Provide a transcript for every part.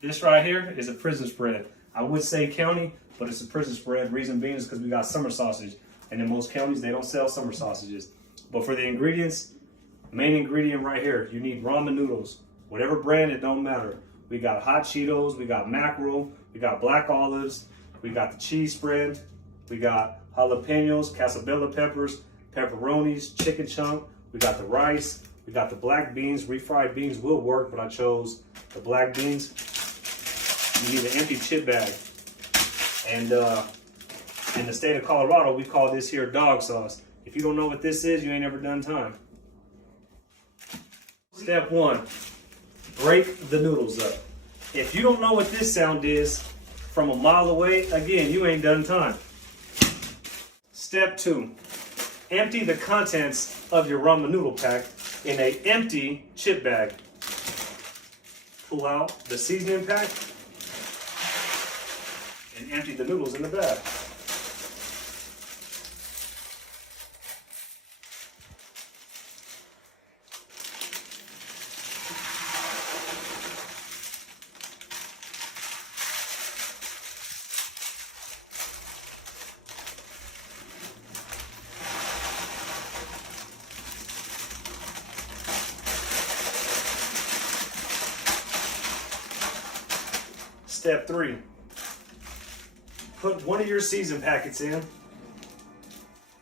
This right here is a prison spread. I would say county, but it's a prison spread. Reason being is because we got summer sausage. And in most counties, they don't sell summer sausages. But for the ingredients, main ingredient right here, you need ramen noodles. Whatever brand, it don't matter. We got hot Cheetos, we got mackerel, we got black olives, we got the cheese spread, we got jalapenos, casabella peppers, pepperonis, chicken chunk, we got the rice, we got the black beans. Refried beans will work, but I chose the black beans. You need an empty chip bag. And in the state of Colorado, we call this here dog sauce. If you don't know what this is, you ain't never done time. Step one, break the noodles up. If you don't know what this sound is from a mile away, again, you ain't done time. Step two, empty the contents of your ramen noodle pack in an empty chip bag. Pull out the seasoning pack and empty the noodles in the bag. Step three, put one of your season packets in,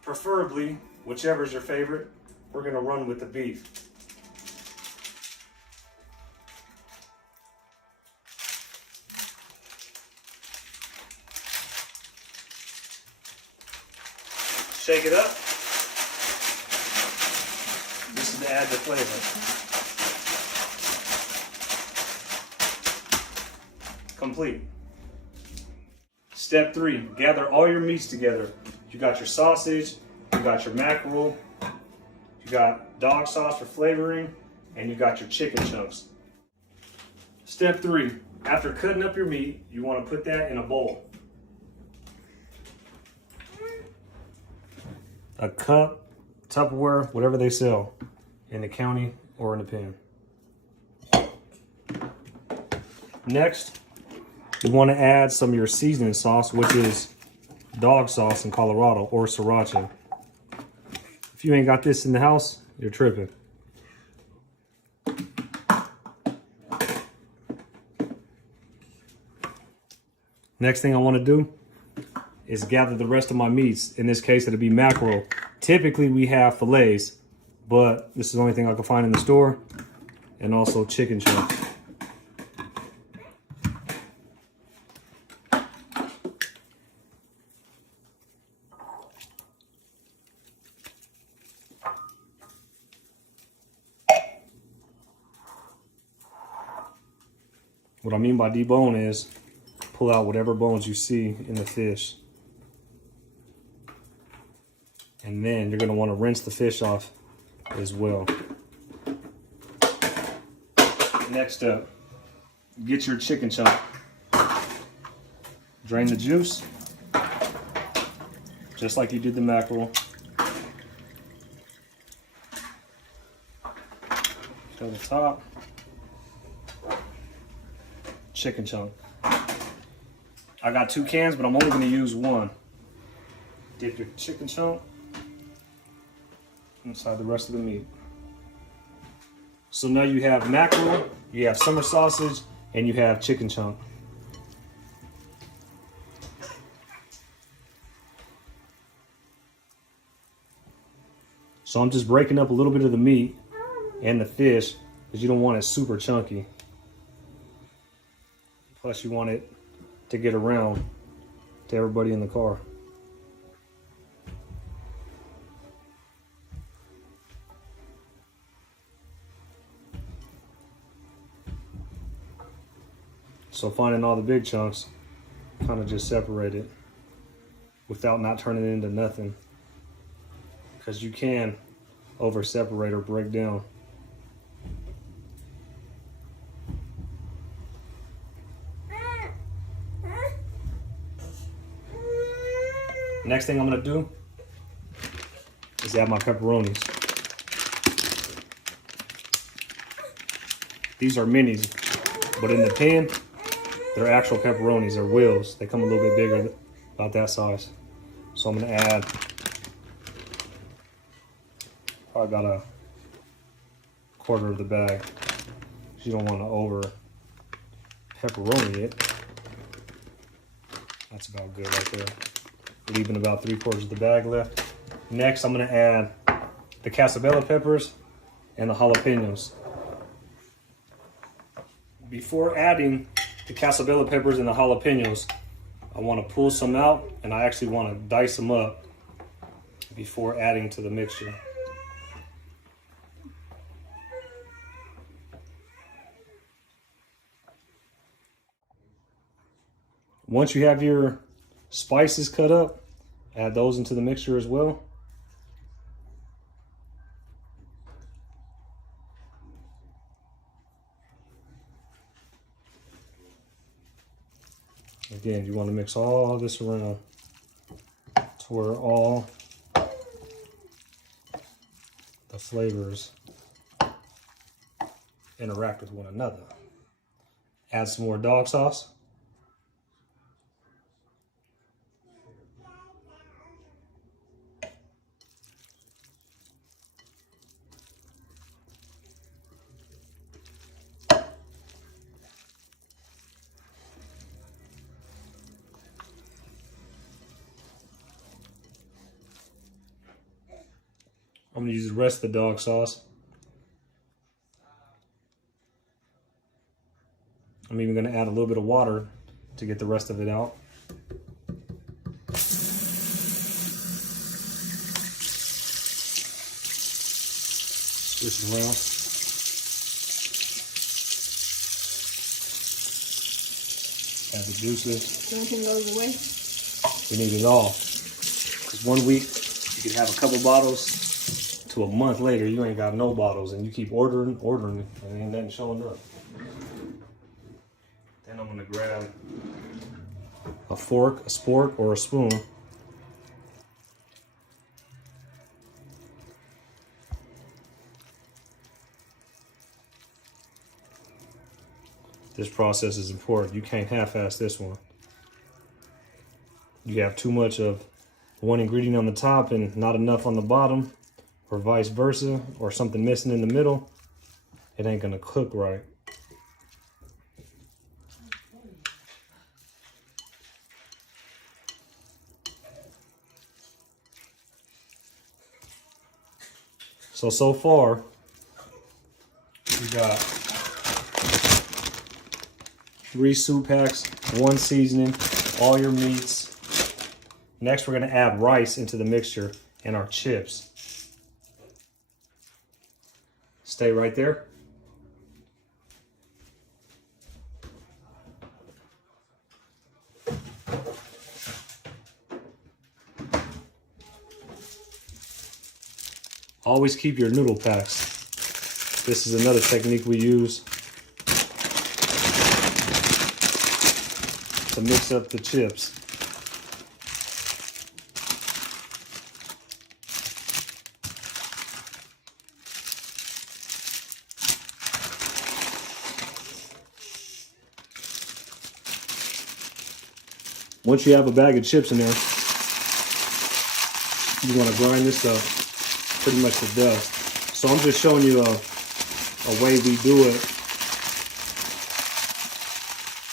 preferably whichever is your favorite. We're gonna run with the beef. Shake it up. This is to add the flavor. Complete. Step three, gather all your meats together. You got your sausage, you got your mackerel, you got dog sauce for flavoring, and you got your chicken chunks. Step three, after cutting up your meat, you want to put that in a bowl. A cup, Tupperware, whatever they sell in the county or in the pen. Next, you want to add some of your seasoning sauce, which is dog sauce in Colorado, or sriracha. If you ain't got this in the house, you're tripping. Next thing I want to do is gather the rest of my meats. In this case, it'll be mackerel. Typically, we have fillets, but this is the only thing I can find in the store, and also chicken chunk. What I mean by debone is pull out whatever bones you see in the fish. And then you're going to want to rinse the fish off as well. Next up, get your chicken chunk. Drain the juice, just like you did the mackerel. Fill the top. Chicken chunk. I got 2 cans, but I'm only going to use 1. Dip your chicken chunk inside the rest of the meat. So now you have mackerel, you have summer sausage, and you have chicken chunk. So I'm just breaking up a little bit of the meat and the fish because you don't want it super chunky. Plus you want it to get around to everybody in the car. So finding all the big chunks, kind of just separate it without not turning it into nothing. Because you can over separate or break down. Next thing I'm gonna do is add my pepperonis. These are minis, but in the pan, They're actual pepperonis, they're wheels. They come a little bit bigger, about that size. So I'm gonna add probably about a quarter of the bag. You don't want to over pepperoni it. That's about good right there. Leaving about 3/4 of the bag left. Next, I'm gonna add the casabella peppers and the jalapenos. Before adding the casabella peppers and the jalapenos, I want to pull some out, and I actually want to dice them up before adding to the mixture. Once you have your spices cut up, add those into the mixture as well. Again, you want to mix all this around to where all the flavors interact with one another. Add some more dog sauce. I'm gonna use the rest of the dog sauce. I'm even gonna add a little bit of water to get the rest of it out. Switch it around. Add the juices. Everything goes away. We need it all. Because 1 week you could have a couple bottles. To a month later, you ain't got no bottles, and you keep ordering, and ain't nothing showing up. Then I'm gonna grab a fork, a spork, or a spoon. This process is important. You can't half-ass this one. You have too much of one ingredient on the top and not enough on the bottom, or vice versa, or something missing in the middle, it ain't gonna cook right. So far, we got 3 soup packs, 1 seasoning, all your meats. Next, we're gonna add rice into the mixture and our chips. Stay right there. Always keep your noodle packs. This is another technique we use to mix up the chips. Once you have a bag of chips in there, you want to grind this up pretty much to dust. So I'm just showing you a way we do it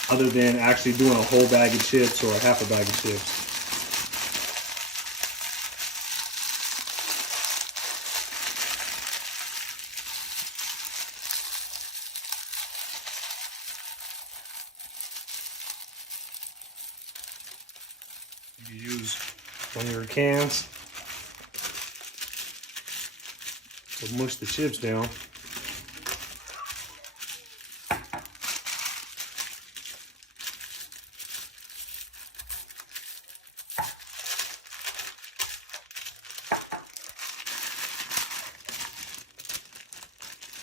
other than actually doing a whole bag of chips or a half a bag of chips. You can use one of your cans to mush the chips down.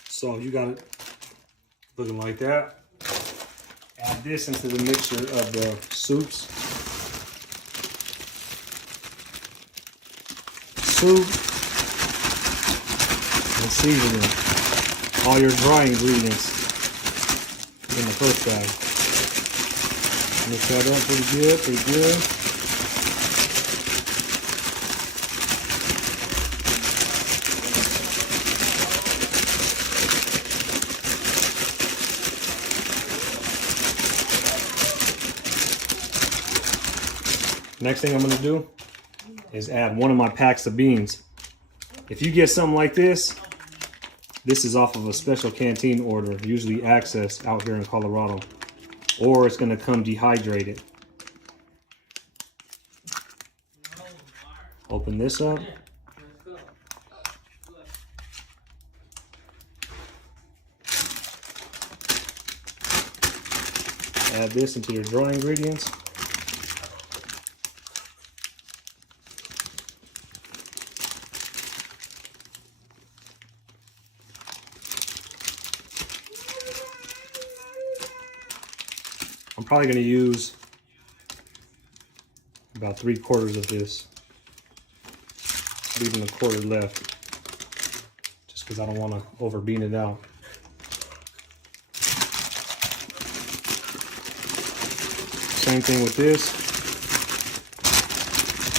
So you got it looking like that. Add this into the mixture of the soups. Soup and seasoning. All your dry ingredients in the first bag. Mix that up pretty good, pretty good. Next thing I'm gonna do is add one of my packs of beans. If you get something like this is off of a special canteen order, usually Access out here in Colorado, or it's gonna come dehydrated. Open this up. Add this into your dry ingredients. I'm probably going to use about 3/4 of this, leaving a quarter left, just because I don't want to over bean it out. Same thing with this.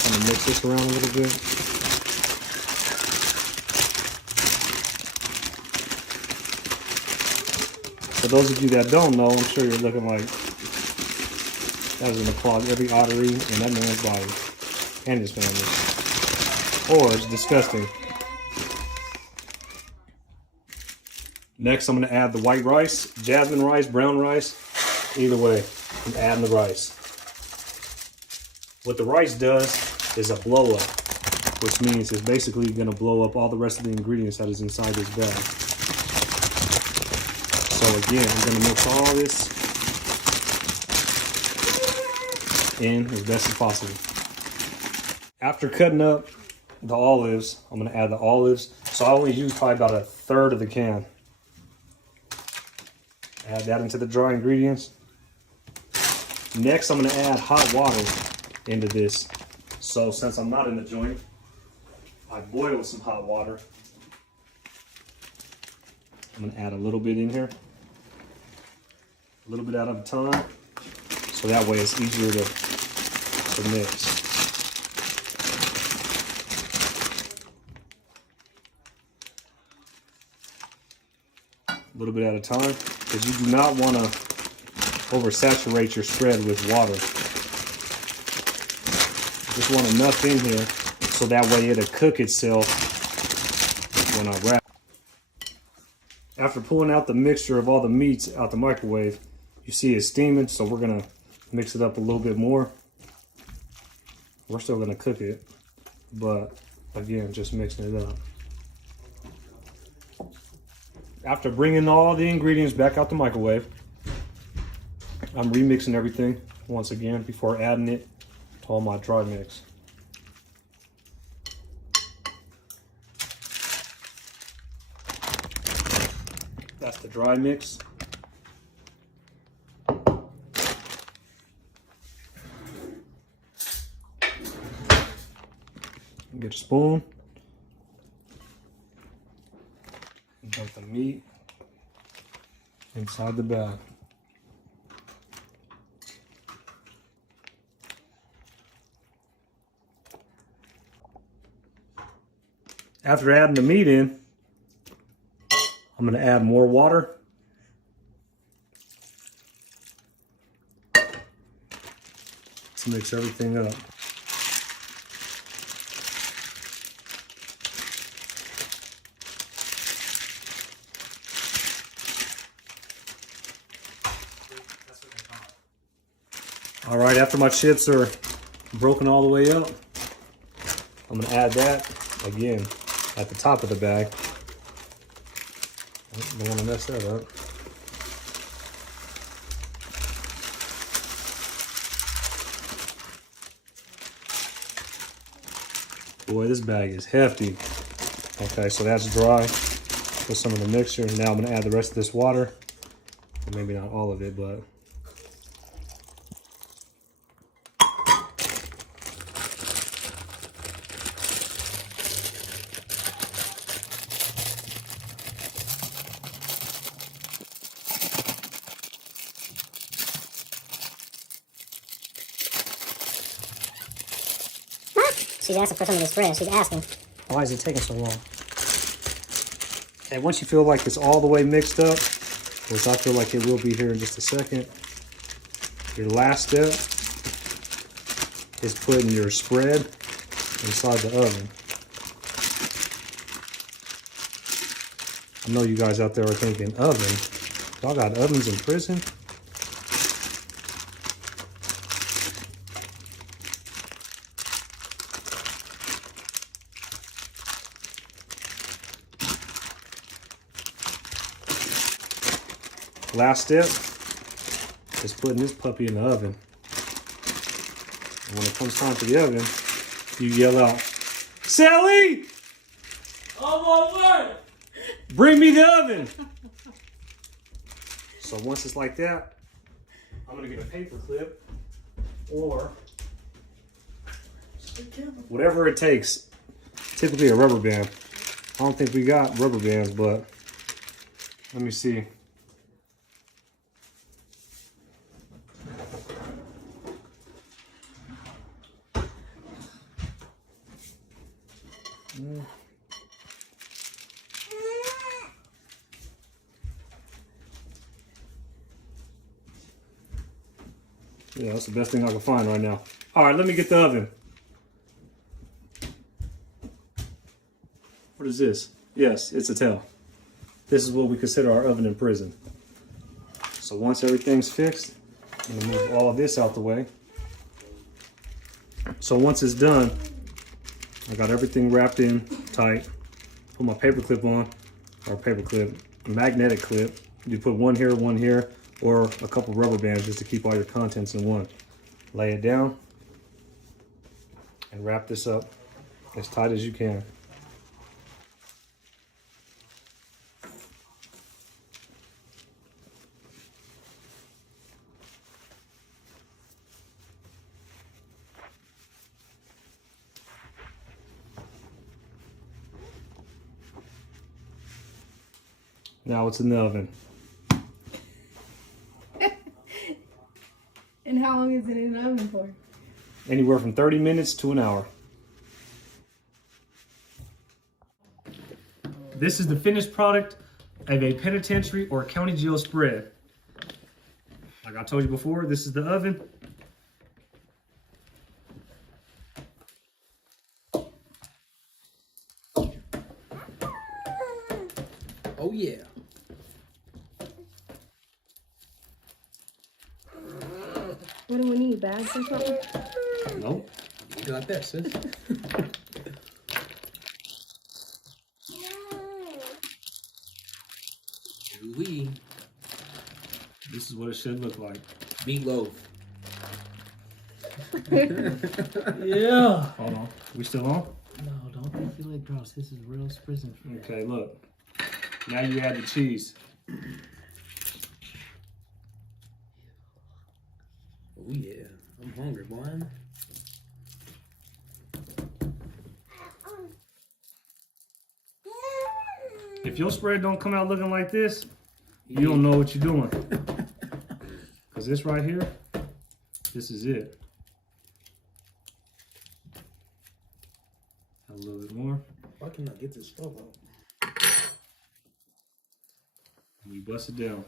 I'm going to mix this around a little bit. For those of you that don't know, I'm sure you're looking like, that is going to clog every artery in that man's body and his family. Or it's disgusting. Next, I'm going to add the white rice, jasmine rice, brown rice. Either way, I'm adding the rice. What the rice does is a blow up, which means it's basically going to blow up all the rest of the ingredients that is inside this bag. So again, I'm going to mix all this in as best as possible. After cutting up the olives, I'm going to add the olives. So I only use probably about 1/3 of the can. Add that into the dry ingredients. Next, I'm going to add hot water into this. So since I'm not in the joint, I boiled some hot water. I'm going to add a little bit in here. A little bit out of a time. So that way it's easier to mix. A little bit at a time, because you do not want to oversaturate your spread with water. You just want enough in here so that way it'll cook itself when I wrap. After pulling out the mixture of all the meats out the microwave, you see it's steaming, so we're gonna mix it up a little bit more. We're still gonna cook it, but again, just mixing it up. After bringing all the ingredients back out the microwave, I'm remixing everything once again before adding it to all my dry mix. That's the dry mix. Get a spoon. Dump the meat inside the bag. After adding the meat in, I'm going to add more water. To mix everything up. All right, after my chips are broken all the way up, I'm going to add that again at the top of the bag. Don't want to mess that up. Boy, this bag is hefty. Okay, so that's dry with some of the mixture. Now I'm going to add the rest of this water. Maybe not all of it, but She's asking for some of this bread. She's asking. Why is it taking so long? Okay, once you feel like it's all the way mixed up, which I feel like it will be here in just a second, your last step is putting your spread inside the oven. I know you guys out there are thinking, oven? Y'all got ovens in prison? Last step is putting this puppy in the oven. And when it comes time for the oven, you yell out, Sally! I'm on work! Bring me the oven! So once it's like that, I'm gonna get a paper clip or whatever it takes. Typically a rubber band. I don't think we got rubber bands, but let me see. Yeah, that's the best thing I can find right now. All right, let me get the oven. What is this? Yes, it's a tail. This is what we consider our oven in prison. So once everything's fixed, I'm gonna move all of this out the way. So once it's done, I got everything wrapped in tight. Put my paper clip on, or paper clip, magnetic clip. You put one here, or a couple rubber bands just to keep all your contents in one. Lay it down and wrap this up as tight as you can. Now it's in the oven. And how long is it in the oven for? Anywhere from 30 minutes to an hour. This is the finished product of a penitentiary or county jail spread. Like I told you before, this is the oven. Oh yeah. What do we need, bags or something? Nope. You got that, sis. Ooh-wee. This is what it should look like. Meatloaf. Yeah. Hold on. We still on? No, don't feel like drops. This is real prison. Okay, look. Now you add the cheese. Oh yeah. I'm hungry, boy. If your spread don't come out looking like this, you don't know what you're doing. Because this right here, this is it. A little bit more. Why can I get this stuff out? We bust it down.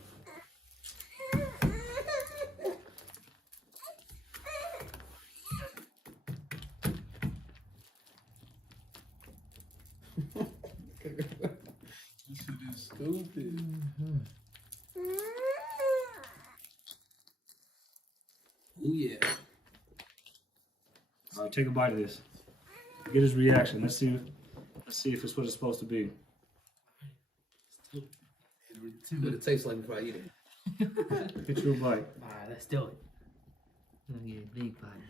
This shit is stupid. Oh yeah. All right, take a bite of this. Get his reaction. Let's see if it's what it's supposed to be. See what it tastes like before I eat it. Get your bite. Alright, let's do it. I'm gonna get a big bite,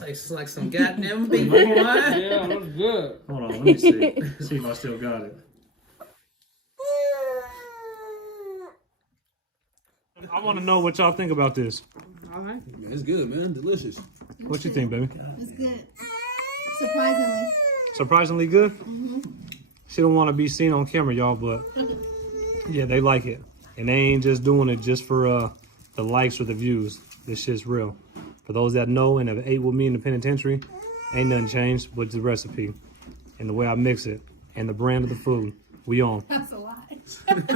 Tastes like some goddamn beef, boy. Yeah, that's good. Hold on, let me see. See if I still got it. I want to know what y'all think about this. All right. Man, it's good, man. Delicious. What you think, baby? It's good. Surprisingly. Surprisingly good? She don't want to be seen on camera, y'all, but yeah, they like it. And they ain't just doing it just for the likes or the views. This shit's real. For For those that know and have ate with me in the penitentiary, ain't nothing changed but the recipe and the way I mix it and the brand of the food. We on. That's a lie. That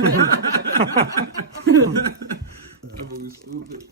boy stupid.